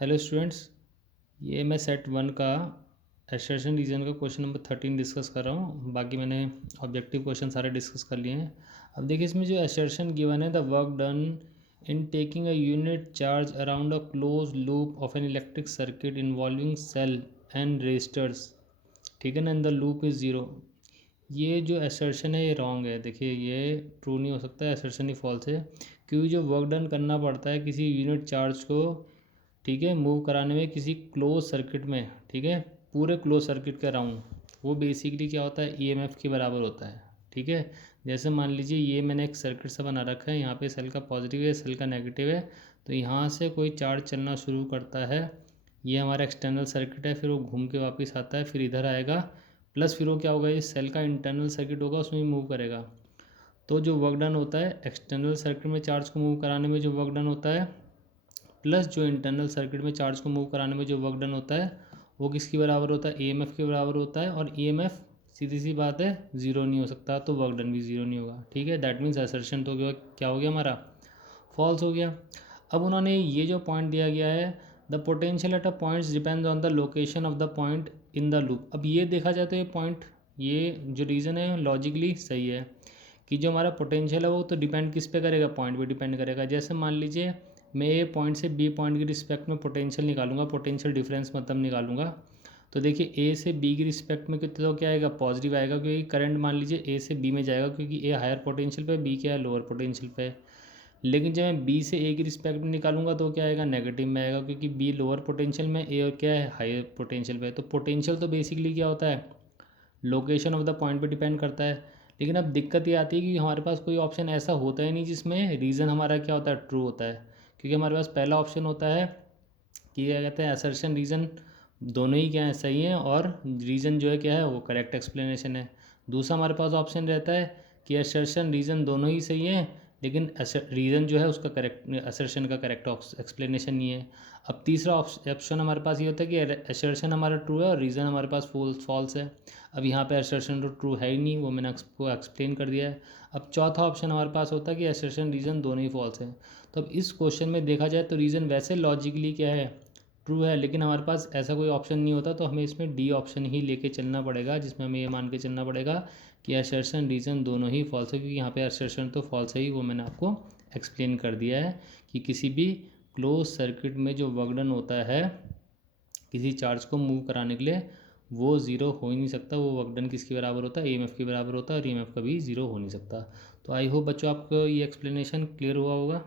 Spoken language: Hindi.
हेलो स्टूडेंट्स, ये मैं सेट वन का एसर्शन रीजन का क्वेश्चन नंबर 13 डिस्कस कर रहा हूँ। बाकी मैंने ऑब्जेक्टिव क्वेश्चन सारे डिस्कस कर लिए हैं। अब देखिए, इसमें जो एसर्शन गिवन है, the work done in taking a unit charge around a close loop of an electric circuit involving cell and resistors, ठीक है ना, in the loop is zero. ये जो एसर्शन है ये रॉन्ग है। देखिए, ये ट्रू नहीं हो सकता है, एसर्शन ही फॉल्स है, क्योंकि जो वर्क डन करना पड़ता है किसी यूनिट चार्ज को, ठीक है, मूव कराने में किसी क्लोज सर्किट में, ठीक है, पूरे क्लोज सर्किट के अराउंड, वो बेसिकली क्या होता है, ईएमएफ के बराबर होता है। ठीक है, जैसे मान लीजिए ये मैंने एक सर्किट सा बना रखा है, यहाँ पे सेल का पॉजिटिव है, सेल का नेगेटिव है, तो यहाँ से कोई चार्ज चलना शुरू करता है, ये हमारा एक्सटर्नल सर्किट है, फिर वो घूम के वापस आता है, फिर इधर आएगा प्लस, फिर वो क्या होगा, ये सेल का इंटरनल सर्किट होगा, उसमें मूव करेगा। तो जो वर्क डन होता है एक्सटर्नल सर्किट में चार्ज को मूव कराने में जो वर्क डन होता है, प्लस जो इंटरनल सर्किट में चार्ज को मूव कराने में जो वर्क डन होता है, वो किसके बराबर होता है, ईएमएफ के बराबर होता है। और ईएमएफ सीधी सी बात है ज़ीरो नहीं हो सकता, तो वर्क डन भी ज़ीरो नहीं होगा। ठीक है, दैट मीन्स असर्शन तो क्या हो गया हमारा, फॉल्स हो गया। अब उन्होंने ये जो पॉइंट दिया गया है, the potential at a points depends on the location of the point in the loop. अब ये देखा जाए तो ये पॉइंट, ये जो रीज़न है लॉजिकली सही है कि जो हमारा पोटेंशियल है वो तो डिपेंड किस पे करेगा, पॉइंट पे डिपेंड करेगा। जैसे मान लीजिए मैं ए पॉइंट से बी पॉइंट की रिस्पेक्ट में पोटेंशियल निकालूंगा, पोटेंशियल डिफरेंस मतलब निकालूंगा, तो देखिए ए से बी की रिस्पेक्ट में कितना, तो क्या आएगा, पॉजिटिव आएगा, क्योंकि करंट मान लीजिए ए से बी में जाएगा, क्योंकि ए हायर पोटेंशियल पे, बी क्या है, लोअर पोटेंशियल पे। लेकिन जब मैं बी से ए की रिस्पेक्ट में निकालूंगा तो क्या आएगा, नेगेटिव में आएगा, क्योंकि बी लोअर पोटेंशियल में, ए और क्या है, हायर पोटेंशियल पे। तो पोटेंशियल तो बेसिकली क्या होता है, लोकेशन ऑफ द पॉइंट पे डिपेंड करता है। लेकिन अब दिक्कत ये आती है कि हमारे पास कोई ऑप्शन ऐसा होता ही नहीं जिसमें रीज़न हमारा क्या होता है, ट्रू होता है। क्योंकि हमारे पास पहला ऑप्शन होता है कि क्या कहते हैं, असर्शन रीज़न दोनों ही क्या है, सही हैं, और रीज़न जो है क्या है, वो करेक्ट एक्सप्लेनेशन है। दूसरा हमारे पास ऑप्शन रहता है कि असर्शन रीज़न दोनों ही सही है, लेकिन रीज़न जो है उसका करेक्ट, असर्शन का करेक्ट एक्सप्लेनेशन नहीं है। अब तीसरा ऑप्शन हमारे पास ये होता है कि असर्शन हमारा ट्रू है और रीज़न हमारे पास फॉल्स है। अब यहाँ पे असर्शन तो ट्रू है ही नहीं, वो मैंने आपको एक्सप्लेन कर दिया है। अब चौथा ऑप्शन हमारे पास होता है कि असर्शन रीज़न दोनों ही फॉल्स है। तो अब इस क्वेश्चन में देखा जाए तो रीज़न वैसे लॉजिकली क्या है, ट्रू है, लेकिन हमारे पास ऐसा कोई ऑप्शन नहीं होता, तो हमें इसमें डी ऑप्शन ही लेके चलना पड़ेगा, जिसमें हमें ये मान के चलना पड़ेगा कि असर्शन रीज़न दोनों ही फॉल्स है, क्योंकि यहाँ पे असर्शन तो फॉल्स है ही, वो मैंने आपको एक्सप्लेन कर दिया है कि किसी भी क्लोज सर्किट में जो वर्क डन होता है किसी चार्ज को मूव कराने के लिए, वो ज़ीरो हो ही नहीं सकता। वो वर्क डन किसके बराबर होता है, ईएमएफ के बराबर होता है, और ईएमएफ कभी ज़ीरो हो नहीं सकता। तो आई होप बच्चों आपको ये एक्सप्लेनेशन क्लियर हुआ होगा।